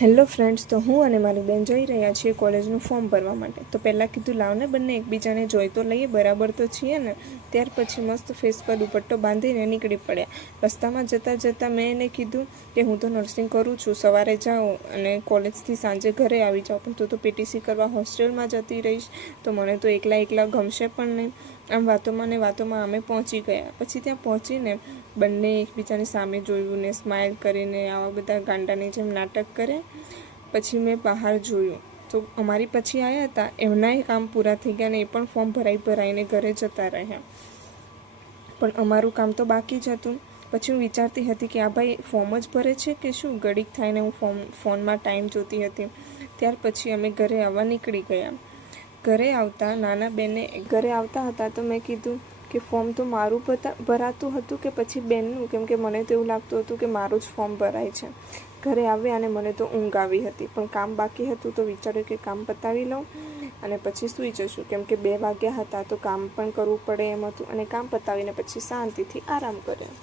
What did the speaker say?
Hello friends, તો હું અને મારી બેન જઈ રહ્યા છીએ કોલેજનું ફોર્મ ભરવા માટે. તો પહેલાં કીધું લાવને બંને એકબીજાને જોઈ તો લઈએ, બરાબર તો છીએ ને. ત્યાર પછી મસ્ત ફેસ પર દુપટ્ટો બાંધીને નીકળી પડ્યા. રસ્તામાં જતાં જતાં મેં એને કીધું કે હું તો નર્સિંગ કરું છું, સવારે જાઉં અને કોલેજથી સાંજે ઘરે આવી જાઉં, પણ તું તો પીટીસી કરવા હોસ્ટેલમાં જતી રહીશ તો મને તો એકલા ગમશે પણ નહીં. આમ વાતોમાં ને વાતોમાં અમે પહોંચી ગયા. પછી ત્યાં પહોંચીને બંને એકબીજાની સામે જોયું ને સ્માઇલ કરીને આવા બધા ગાંડાની જેમ નાટક કરે. પછી મેં બહાર જોયું તો અમારી પછી આવ્યા હતા, એમનાય કામ પૂરા થઈ ગયા ને એ પણ ફોર્મ ભરાઈને ઘરે જતા રહ્યા. પણ અમારું કામ તો બાકી જ હતું. પછી હું વિચારતી હતી કે આ ભાઈ ફોર્મ જ ભરે છે કે શું. ઘડીક થઈને હું ફોનમાં ટાઈમ જોતી હતી. ત્યાર પછી અમે ઘરે આવવા નીકળી ગયા. ઘરે આવતા નાના બેને ઘરે આવતા હતા તો મેં કીધું કે ફોર્મ તો મારું ભરાતું હતું કે પછી બેનનું, કેમ કે મને તો એવું લાગતું હતું કે મારું જ ફોર્મ ભરાય છે. ઘરે આવ્યા અને મને તો ઊંઘ આવી હતી, પણ કામ બાકી હતું તો વિચાર્યું કે કામ પતાવી લઉં અને પછી સૂઈ જશું, કેમ કે 2 વાગ્યા હતા તો કામ પણ કરવું પડે એમ હતું. અને કામ પતાવીને પછી શાંતિથી આરામ કર્યો.